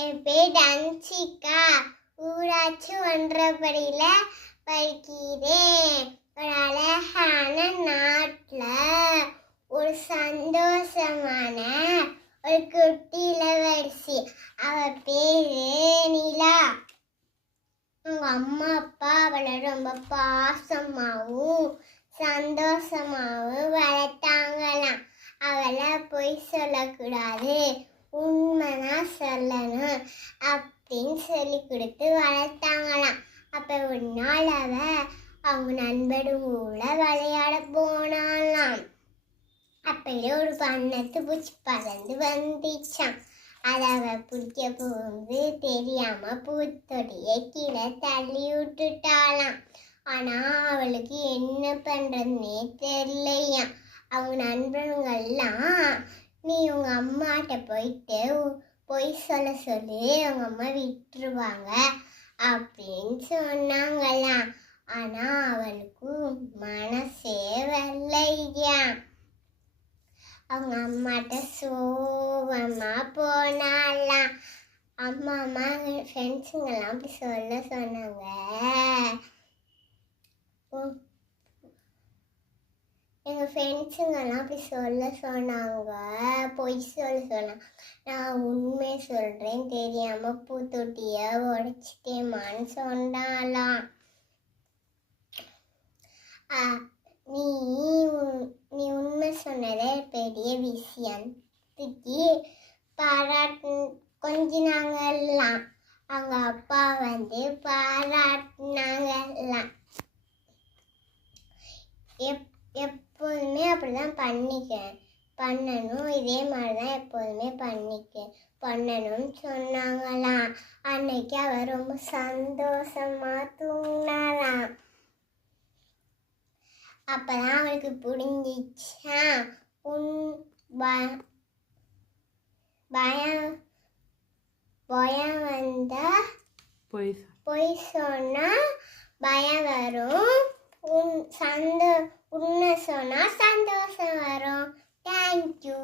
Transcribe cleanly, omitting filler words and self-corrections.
என் பேர் டன்சிகா. ஊராட்சி ஒன்றரைப்படியில் படிக்கிறேன். ஒரு அழகான நாட்டில் ஒரு சந்தோஷமான ஒரு குட்டி இளவரசி. அவ பேரு நிலா. அவங்க அம்மா அப்பா அவளை ரொம்ப பாசமாகவும் சந்தோஷமாகவும் வளர்த்தாங்களாம். அவளை பொய் சொல்லக்கூடாது, உண்மைதான் சொல்லணும் அப்படின்னு சொல்லி கொடுத்து வளர்த்தாங்களாம். அப்போ ஒரு நாள் அவங்க நண்பர்களோட விளையாட போனாலாம். அப்பயே ஒரு வண்ணத்து பூச்சி பறந்து வந்துச்சான். அதை பிடிக்க போகும்போது தெரியாம பூத்தொடியை கீழே தள்ளி விட்டுட்டாளாம். ஆனா அவளுக்கு என்ன பண்றதுன்னே தெரியலையாம். அவங்க நண்பர்கள்லாம், நீ உங்க அம்மாட்ட போயிட்டு பொய் சொல்ல சொல்லி அவங்க அம்மா விட்டுருவாங்க அப்படின்னு சொன்னாங்களாம். ஆனா அவளுக்கு மனசே வரலையா. அவங்க அம்மாட்ட சோகமா போனாலாம். அம்மா ஃப்ரெண்ட்ஸுங்கெல்லாம் அப்படி சொல்ல சொன்னாங்க. எங்கள் ஃப்ரெண்ட்ஸுங்கெல்லாம் அப்படி சொல்ல சொன்னாங்க, பொய் சொல்ல சொன்னாங்க. நான் உண்மை சொல்கிறேன், தெரியாமல் பூத்தொட்டியை உடைச்சிட்டேமான்னு சொன்னாலாம். நீ உண்மை சொன்னதே பெரிய விஷயம் தூக்கி கொஞ்சினாங்கலாம். அவங்க அப்பா பாராட்டினாங்கலாம். எப்போதுமே அப்படிதான் பண்ணணும், இதே மாதிரிதான் எப்போதுமே பண்ணணும்னு சொன்னாங்களாம். அன்னைக்கு அவ ரொம்ப சந்தோஷமா தூங்கினாலாம். அப்பதான் அவளுக்கு புரிஞ்சிச்சா, பயம் வந்தா பொய் சொன்னா பயம் வரும், உண்மை சொன்னா சந்தோஷம் வரும். தேங்க்யூ.